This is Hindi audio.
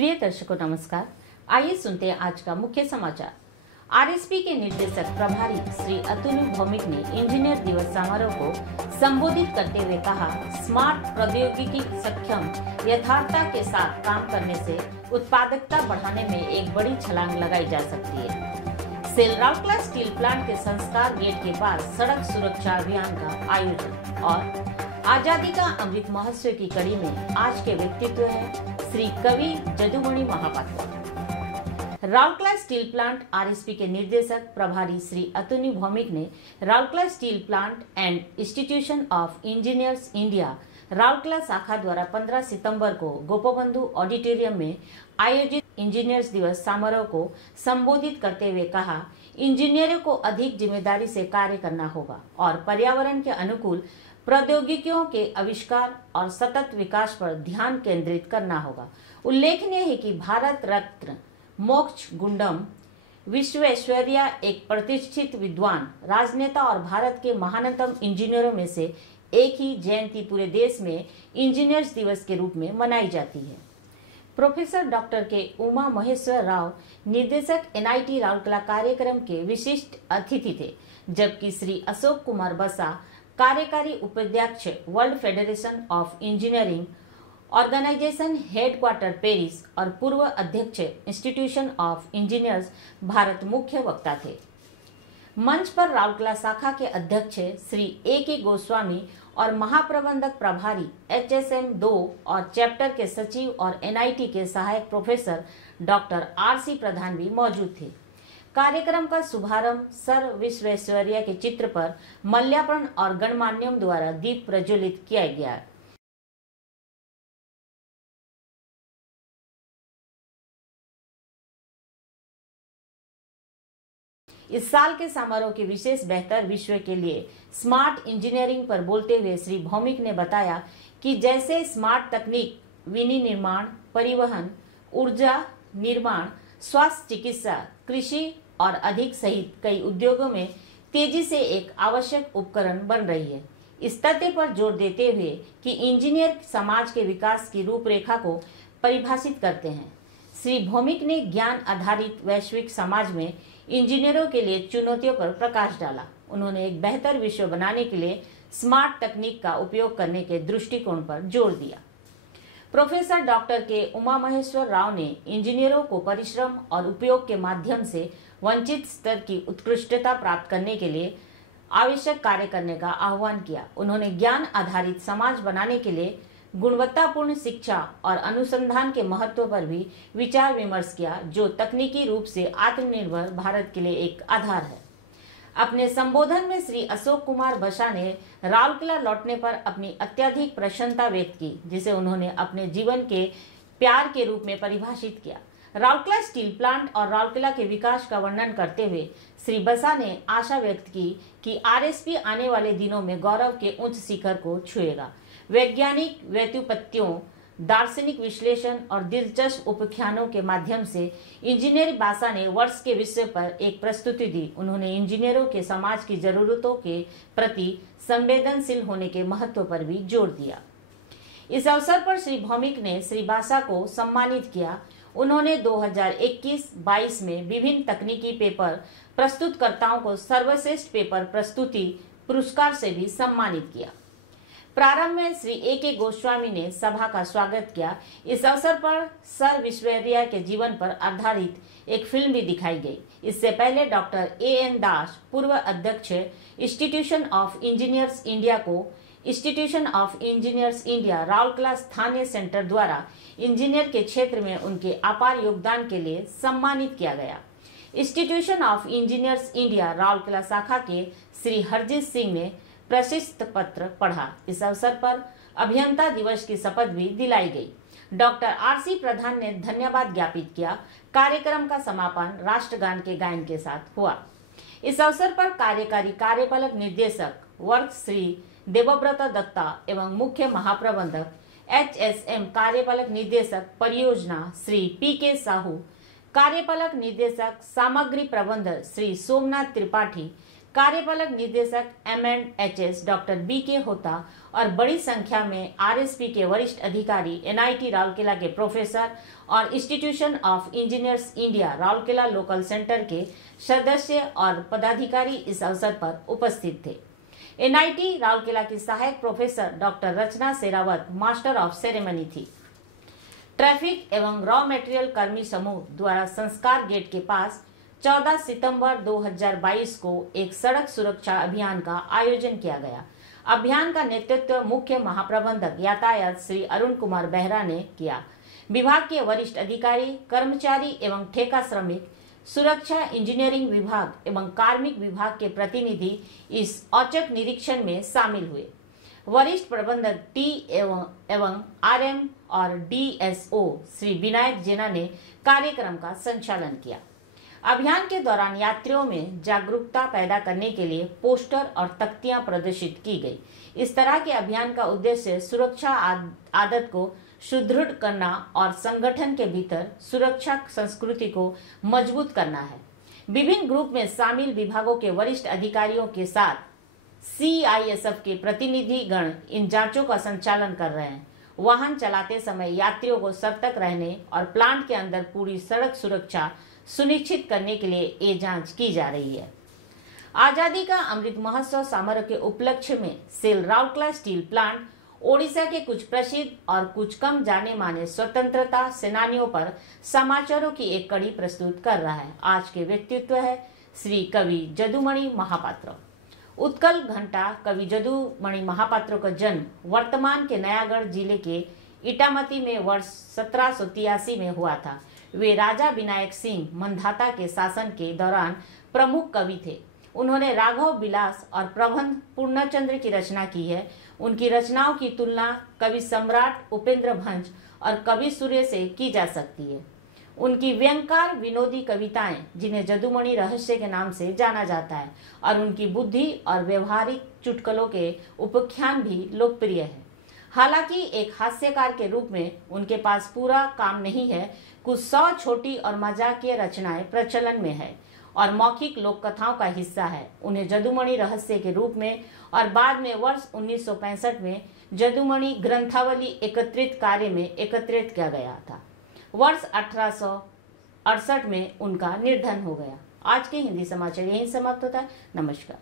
प्रिय दर्शकों नमस्कार। आइए सुनते हैं आज का मुख्य समाचार। आरएसपी के निर्देशक प्रभारी श्री अतुल भौमिक ने इंजीनियर दिवस समारोह को संबोधित करते हुए कहा, स्मार्ट प्रौद्योगिकी सक्षम यथार्थता के साथ काम करने से उत्पादकता बढ़ाने में एक बड़ी छलांग लगाई जा सकती है। सेल राउरकेला स्टील प्लांट के संस्कार गेट के पास सड़क सुरक्षा अभियान का आयोजन और आजादी का अमृत महोत्सव की कड़ी में आज के व्यक्तित्व है श्री कवि Jadumani Mahapatra. Rourkela steel plant RSP के निर्देशक प्रभारी श्री अतुल भौमिक ने Rourkela steel plant and institution of engineers India Rourkela शाखा द्वारा 15 सितंबर को गोपबंधु ऑडिटोरियम में आयोजित इंजीनियर्स दिवस समारोह को संबोधित करते हुए कहा, इंजीनियरों को अधिक जिम्मेदारी से कार्य करना होगा और पर्यावरण के अनुकूल प्रौद्योगिकियों के आविष्कार और सतत विकास पर ध्यान केंद्रित करना होगा। उल्लेखनीय है कि भारत रत्न मोक्ष गुंडम विश्वेश्वरैया एक प्रतिष्ठित विद्वान, राजनेता और भारत के महानतम इंजीनियरों में से एक ही जयंती पूरे देश में इंजीनियर्स दिवस के रूप में मनाई जाती है। प्रोफेसर डॉक्टर के उमा महेश्वर राव, निर्देशक एनआईटी राउरकेला कार्यक्रम के विशिष्ट अतिथि थे, जबकि श्री अशोक कुमार बसा, कार्यकारी उपाध्यक्ष world federation of engineering organisation headquarter Paris और पूर्व अध्यक्ष इंस्टीट्यूशन ऑफ इंजीनियर्स भारत मुख्य वक्ता थे। मंच पर राउरकेला शाखा के अध्यक्ष श्री ए.के. गोस्वामी और महाप्रबंधक प्रभारी HSM 2 और चैप्टर के सचिव और एनआईटी के सहायक प्रोफेसर डॉक्टर R.C. प्रधान भी मौजूद थे। कार्यक्रम का शुभारंभ सर विश्वेश्वरैया के चित्र पर मल्यार्पण और गणमान्यों द्वारा दीप प्रज्वलित किया गया। इस साल के समारोह के विशेष बेहतर विश्व के लिए स्मार्ट इंजीनियरिंग पर बोलते हुए श्री भौमिक ने बताया कि जैसे स्मार्ट तकनीक विनिर्माण, परिवहन, ऊर्जा निर्माण, स्वास्थ्य चिकित्सा, कृषि और अधिक सहित कई उद्योगों में तेजी से एक आवश्यक उपकरण बन रही है। इस तथ्य पर जोर देते हुए कि इंजीनियर समाज के विकास की रूपरेखा को परिभाषित करते हैं, श्री भौमिक ने ज्ञान आधारित वैश्विक समाज में इंजीनियरों के लिए चुनौतियों पर प्रकाश डाला। उन्होंने एक बेहतर विश्व बनाने के लिए स्मार्ट तकनीक का उपयोग करने के दृष्टिकोण पर जोर दिया। प्रोफेसर डॉक्टर के उमा महेश्वर राव ने इंजीनियरों को परिश्रम और उपयोग के माध्यम से वंचित स्तर की उत्कृष्टता प्राप्त करने के लिए आवश्यक कार्य करने का आह्वान किया। उन्होंने ज्ञान आधारित समाज बनाने के लिए गुणवत्तापूर्ण शिक्षा और अनुसंधान के महत्व पर भी विचार विमर्श किया, जो तकनीकी रूप से आत्मनिर्भर भारत के लिए एक आधार है। अपने संबोधन में श्री अशोक कुमार बसा ने राउरकेला लौटने पर अपनी अत्यधिक प्रसन्नता व्यक्त की, जिसे उन्होंने अपने जीवन के प्यार के रूप में परिभाषित किया। राउरकेला स्टील प्लांट और राउरकेला के विकास का वर्णन करते हुए श्री बसा ने आशा व्यक्त की कि आरएसपी आने वाले दिनों में गौरव के उच्च शिखर को छुएगा। वैज्ञानिक व्युत्पत्तियों, दार्शनिक विश्लेषण और दिलचस्प उपाख्यानों के माध्यम से इंजीनियर बासा ने वर्ष के विषय पर एक प्रस्तुति दी। उन्होंने इंजीनियरों के समाज की जरूरतों के प्रति संवेदनशील होने के महत्व पर भी जोर दिया। इस अवसर पर श्री भौमिक ने श्री बासा को सम्मानित किया। उन्होंने 2021-22 में विभिन्न तकनीकी पेपर प्रस्तुतकर्ताओं को सर्वश्रेष्ठ पेपर प्रस्तुति पुरस्कार से भी सम्मानित किया। प्रारंभ में श्री ए.के. गोस्वामी ने सभा का स्वागत किया। इस अवसर पर सर विश्वेश्वरैया के जीवन पर आधारित एक फिल्म भी दिखाई गई। इससे पहले डॉक्टर A.N. दास, पूर्व अध्यक्ष इंस्टीट्यूशन ऑफ इंजीनियर्स इंडिया को institution of engineers India Rourkela स्थानीय सेंटर द्वारा इंजीनियर के क्षेत्र में उनके अपार योगदान के लिए सम्मानित किया गया। Institution of engineers India Rourkela शाखा के श्री हरजीत सिंह ने प्रशस्ति पत्र पढ़ा। इस अवसर पर अभियंता दिवस की शपथ भी दिलाई गई। Doctor R.C. प्रधान ने धन्यवाद ज्ञापित किया। कार्यक्रम का समापन राष्ट्रगान के गायन के साथ हुआ। इस अवसर पर कार्यकारी कार्यपालक निर्देशक वर्ग श्री देवव्रत दत्ता एवं मुख्य महाप्रबंधक HSM कार्यपालक निर्देशक परियोजना श्री P.K. साहू, कार्यपालक निर्देशक सामग्री प्रबंधक श्री सोमनाथ त्रिपाठी, कार्यपालक निदेशक M&HS डॉक्टर B.K. होता और बड़ी संख्या में RSP के वरिष्ठ अधिकारी, NIT राउरकेला के प्रोफेसर और institution of engineers India Rourkela local centre के सदस्य और पदाधिकारी इस अवसर पर उपस्थित थे। NIT राउरकेला की सहायक professor doctor Rachna Sherawat master of ceremony थी। ट्रैफिक एवं रॉ मटेरियल कर्मी समूह द्वारा संस्कार गेट के पास 14 सितंबर 2022 को एक सड़क सुरक्षा अभियान का आयोजन किया गया। अभियान का नेतृत्व मुख्य महाप्रबंधक यातायात श्री अरुण कुमार बेहरा ने किया। विभाग के वरिष्ठ अधिकारी, कर्मचारी एवं ठेका श्रमिक, सुरक्षा इंजीनियरिंग विभाग एवं कार्मिक विभाग के प्रतिनिधि इस औचक निरीक्षण में शामिल हुए। वरिष्ठ प्रबंधक टी एवं RM और DSO श्री विनायक जेना ने कार्यक्रम का संचालन किया। अभियान के दौरान यात्रियों में जागरूकता पैदा करने के लिए पोस्टर और तख्तियां प्रदर्शित की गई। इस तरह के अभियान का उद्देश्य सुरक्षा आदत को सुदृढ़ करना और संगठन के भीतर सुरक्षा संस्कृति को मजबूत करना है। विभिन्न ग्रुप में शामिल विभागों के वरिष्ठ अधिकारियों के साथ CISF के प्रतिनिधि गण इन जांचों का संचालन कर रहे हैं। वाहन चलाते समय यात्रियों को सतर्क रहने और प्लांट के अंदर पूरी सड़क सुरक्षा सुनिश्चित करने के लिए ये जांच की जा रही है। आजादी का अमृत महोत्सव समारोह के उपलक्ष्य में सेल राउरकेला स्टील प्लांट ओडिशा के कुछ प्रसिद्ध और कुछ कम जाने माने स्वतंत्रता सेनानियों पर समाचारों की एक कड़ी प्रस्तुत कर रहा है। आज के व्यक्तित्व है श्री कवि जदुमणि महापात्र। उत्कल घंटा कवि जदुमणि महापात्र का जन्म वर्तमान के नयागढ़ जिले के इटामती में वर्ष 1783 में हुआ था। वे राजा विनायक सिंह मंधाता के शासन के दौरान प्रमुख कवि थे। उन्होंने राघव विलास और प्रबंध पूर्णचंद्र की रचना की है। उनकी रचनाओं की तुलना कवि सम्राट उपेंद्र भंज और कवि सूर्य से की जा सकती है। उनकी व्यंग्यकार विनोदी कविताएं, जिन्हें जदुमणि रहस्य के नाम से जाना जाता है, और उनकी बुद्धि और व्यवहारिक चुटकुलों के उपाख्यान भी लोकप्रिय है। हालांकि एक हास्यकार के रूप में उनके पास पूरा काम नहीं है। कुछ 100 छोटी और मजाकिया रचनाएं प्रचलन में है और मौखिक लोक कथाओं का हिस्सा है। उन्हें जदुमणि रहस्य के रूप में और बाद में वर्ष 1965 में जदुमणि ग्रंथावली एकत्रित कार्य में एकत्रित किया गया था। वर्ष 1868 में उनका निर्धन हो गया। आज के हिंदी समाचार यहीं समाप्त होता है। नमस्कार।